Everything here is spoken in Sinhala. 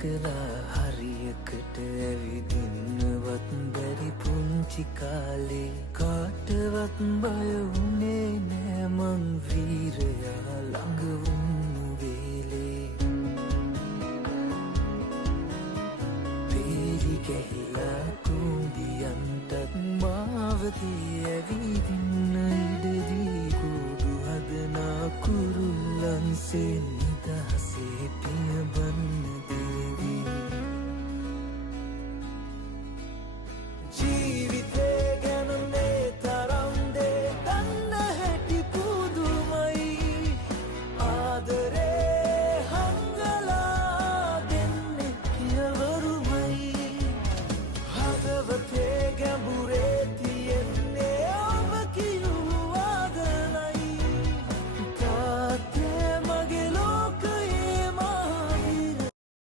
කලා හරියකට ඇවිදින්නවත් බැරි පුංචි කාලේ කාටවත් බය වුණේ නෑ මං වීරයා ළඟ වුණේ